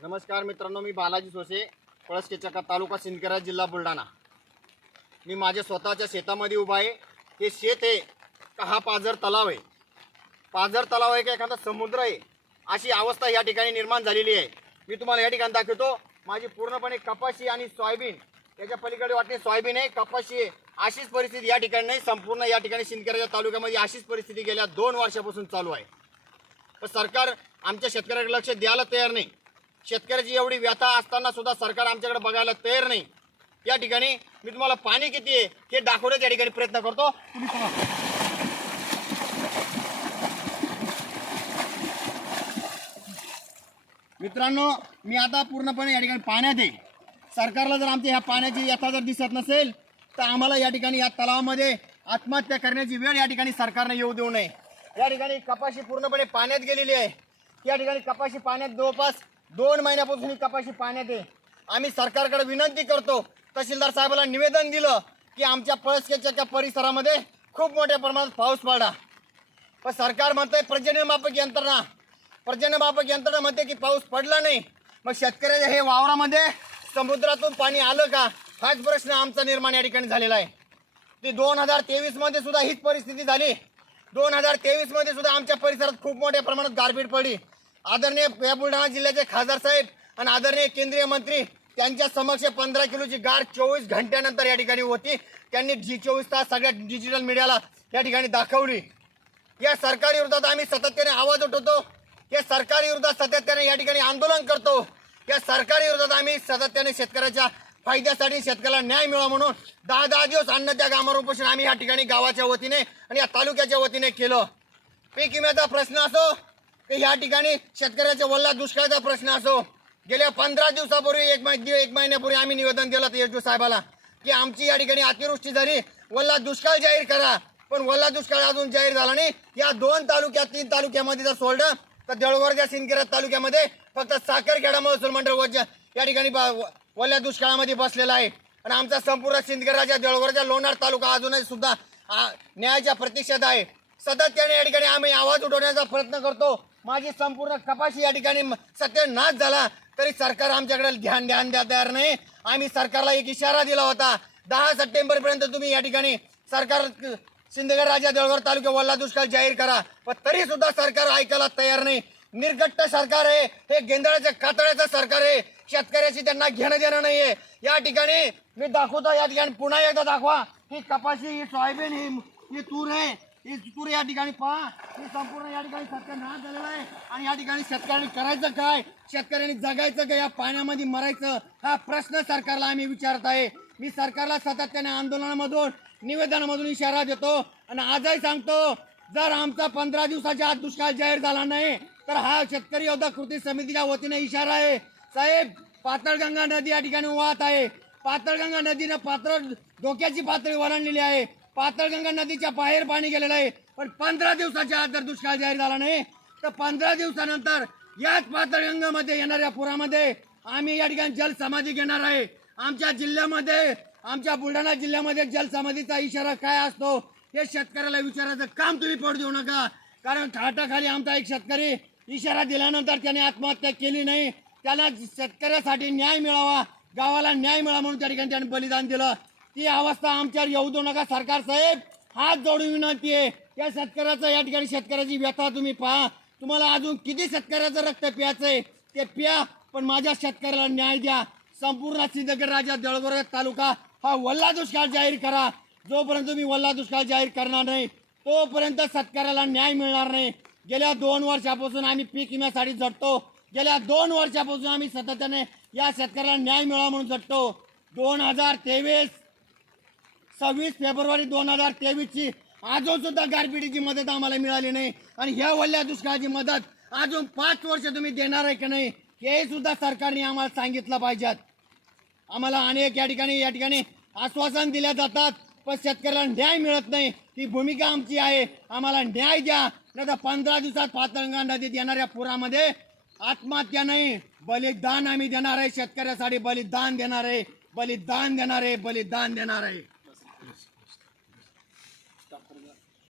नमस्कार मित्रांनो, मी बालाजी सोसे, पळसखेचका, तालुका सिंदखेड, जिल्हा बुलढाणा। मी माझ्या स्वतःच्या शेतामध्ये उभा आहे। हे शेत आहे का हा पाझर तलाव आहे? पाझर तलाव आहे का एखादा समुद्र आहे? अशी अवस्था या ठिकाणी निर्माण झालेली आहे। मी तुम्हाला या ठिकाणी दाखवतो। माझी पूर्णपणे कपाशी आणि सोयाबीन, याच्या पलीकडे वाटणे सोयाबीन आहे, कपाशी आहे। अशीच परिस्थिती या ठिकाणी नाही, संपूर्ण या ठिकाणी सिंदखेड तालुक्यामध्ये अशीच परिस्थिती गेल्या 2 वर्षापासून चालू आहे। पण सरकार आमच्या शेतकऱ्याकडे लक्ष द्यायला तयार नाही। शेतकऱ्याची एवढी व्यथा असताना सुद्धा सरकार आमच्याकडे बघायला तयार नाही। या ठिकाणी मी तुम्हाला पाणी किती आहे हे दाखवण्याचा या ठिकाणी प्रयत्न करतो। मित्रांनो, मी आता पूर्णपणे या ठिकाणी पाण्यात आहे। सरकारला जर आमच्या ह्या पाण्याची व्यथा जर दिसत नसेल तर आम्हाला या ठिकाणी या तलावामध्ये आत्महत्या करण्याची वेळ या ठिकाणी सरकारने येऊ देऊ नये। या ठिकाणी कपाशी पूर्णपणे पाण्यात गेलेली आहे। या ठिकाणी कपाशी पाण्यात जवळपास 2 महिन्यापासून ही कपाशी पाण्यात आहे। आम्ही सरकारकडे विनंती करतो, तहसीलदार साहेबांना निवेदन दिलं की आमच्या पळसखेचका परिसरामध्ये खूप मोठ्या प्रमाणात पाऊस पडला, पण सरकार म्हणतंय पर्जन्यमापक यंत्रणा म्हणते की पाऊस पडला नाही। मग शेतकऱ्याच्या हे वावरामध्ये समुद्रातून पाणी आलं का, हाच प्रश्न आमचा निर्माण या ठिकाणी झालेला आहे। ती 2023 मध्ये सुद्धा हीच परिस्थिती झाली। 2023 मध्ये सुद्धा आमच्या परिसरात खूप मोठ्या प्रमाणात गारपीट पडली। आदरणीय या बुलढाणा जिल्ह्याचे खासदार साहेब आणि आदरणीय केंद्रीय मंत्री त्यांच्या समक्ष 15 किलोची गार 24 घंट्यानंतर या ठिकाणी होती। त्यांनी 24 तास सगळ्या डिजिटल मीडियाला या ठिकाणी दाखवली। या सरकारी विरोधात आम्ही सातत्याने आवाज उठवतो। या सरकारी विरोधात सातत्याने या ठिकाणी आंदोलन करतो। या सरकारी विरोधात आम्ही सातत्याने शेतकऱ्याच्या फायद्यासाठी शेतकऱ्याला न्याय मिळावा म्हणून 10 दिवस अन्न त्या कामावर उपोषण आम्ही या ठिकाणी गावाच्या वतीने आणि या तालुक्याच्या वतीने केलं। पीक विम्याचा प्रश्न असो, या ठिकाणी शेतकऱ्याच्या वल्ला दुष्काळाचा प्रश्न असो, गेल्या 15 दिवसापूर्वी एक महिन्यापूर्वी आम्ही निवेदन दिलं येजू साहेबाला की आमची या ठिकाणी अतिवृष्टी झाली, वल्ला दुष्काळ जाहीर करा। पण वल्ला दुष्काळ अजून जाहीर झाला नाही। या 3 तालुक्यामध्ये जर सोडलं तर देऊळगावच्या सिंदखेड तालुक्यामध्ये फक्त साखरखेडा महसूल मंडळ या ठिकाणी वल्ल्या दुष्काळामध्ये बसलेला आहे। आणि आमचा संपूर्ण सिंदखेडच्या देऊळगावच्या लोणार तालुका अजूनही सुद्धा न्यायाच्या प्रतीक्षेत आहे। सातत्याने या ठिकाणी आम्ही आवाज उठवण्याचा प्रयत्न करतो। माझी संपूर्ण कपाशी या ठिकाणी सत्यानाश झाला तरी सरकार आमच्याकडे ध्यान द्या तयार नाही। आम्ही सरकारला एक इशारा दिला होता, 10 सप्टेंबर पर्यंत तुम्ही या ठिकाणी सरकार सिंदखेड राजा देऊळगाव तालुक्यात वल्ला दुष्काळ जाहीर करा, पण तरी सुद्धा सरकार ऐकायला तयार नाही। निर्गट्ट सरकार आहे हे, गेंदाळ्याच्या कातळ्याचं सरकार आहे। शेतकऱ्याची त्यांना घेणं देणं नाहीये। या ठिकाणी मी दाखवतो, या ठिकाणी पुन्हा एकदा दाखवा, ही कपाशी, ही सोयाबीन, ही तूर आहे, ही तूर या ठिकाणी पहा, ही संपूर्ण या ठिकाणी सत्यानाश झालेला आहे। आणि या ठिकाणी शेतकऱ्यांनी करायचं काय, शेतकऱ्यांनी जगायचं का, या पाण्यामध्ये मरायचं, हा प्रश्न सरकारला आम्ही विचारत आहे। मी सरकारला सातत्याने आंदोलनामधून निवेदनामधून इशारा देतो आणि आजही सांगतो, जर आमचा 15 दिवसाच्या आत दुष्काळ जाहीर झाला नाही तर हा शेतकरी योद्धा कृती समितीच्या वतीने इशारा आहे। साहेब, पाताळगंगा नदी या ठिकाणी वाहत आहे। पाताळगंगा नदीनं धोक्याची पातळी ओलांडलेली आहे। पाताळगंगा नदीच्या बाहेर पाणी गेलेलं आहे। पण 15 दिवसाच्या आत जर दुष्काळ जाहीर झाला नाही तर 15 दिवसानंतर याच पाताळगंगामध्ये येणाऱ्या पुरामध्ये आम्ही या ठिकाणी जलसमाधी घेणार आहे। आमच्या जिल्ह्यामध्ये, आमच्या बुलढाणा जिल्ह्यामध्ये जलसमाधीचा इशारा काय असतो हे शेतकऱ्याला विचारायचं काम तुम्ही पडू देऊ नका। कारण घाटाखाली आमचा एक शेतकरी इशारा दिल्यानंतर त्याने आत्महत्या केली नाही। त्याला शेतकऱ्यासाठी न्याय मिळावा, गावाला न्याय मिळावा म्हणून त्या ठिकाणी त्याने बलिदान दिलं। ती अवस्था आमच्यावर येऊ देऊ नका। सरकार साहेब, हात जोडून विनंती आहे, या शेतकऱ्याचं या ठिकाणी शेतकऱ्याची व्यथा तुम्ही पहा। तुम्हाला अजून किती शेतकऱ्याचं रक्त प्यायचंय ते प्या, पण माझ्या शेतकऱ्याला न्याय द्या। संपूर्ण सिंदखेड राजा देऊळगाव तालुका हा वल्ला दुष्काळ जाहीर करा। जोपर्यंत तुम्ही वल्ला दुष्काळ जाहीर करणार नाही तोपर्यंत शेतकऱ्याला न्याय मिळणार नाही। गेल्या 2 वर्षापासून आम्ही पीक विम्यासाठी झटतो। गेल्या 2 वर्षापासून आम्ही सातत्याने या शेतकऱ्याला न्याय मिळावा म्हणून झटतो। 26 फेब्रुवारी 2023 ची अजून सुद्धा गारपिटीची मदत आम्हाला मिळाली नाही। आणि ह्या वल्ल्या दुष्काळाची मदत अजून 5 वर्ष तुम्ही देणार आहे की नाही हे सुद्धा सरकारने आम्हाला सांगितलं पाहिजे। आम्हाला अनेक या ठिकाणी आश्वासन दिल्या जातात, पण शेतकऱ्याला न्याय मिळत नाही। ही भूमिका आमची आहे, आम्हाला न्याय द्या, नाही तर 15 दिवसात पाताळगंगा नदीत येणाऱ्या पुरामध्ये आत्महत्या नाही, बलिदान आम्ही देणार आहे। शेतकऱ्यासाठी बलिदान देणार आहे।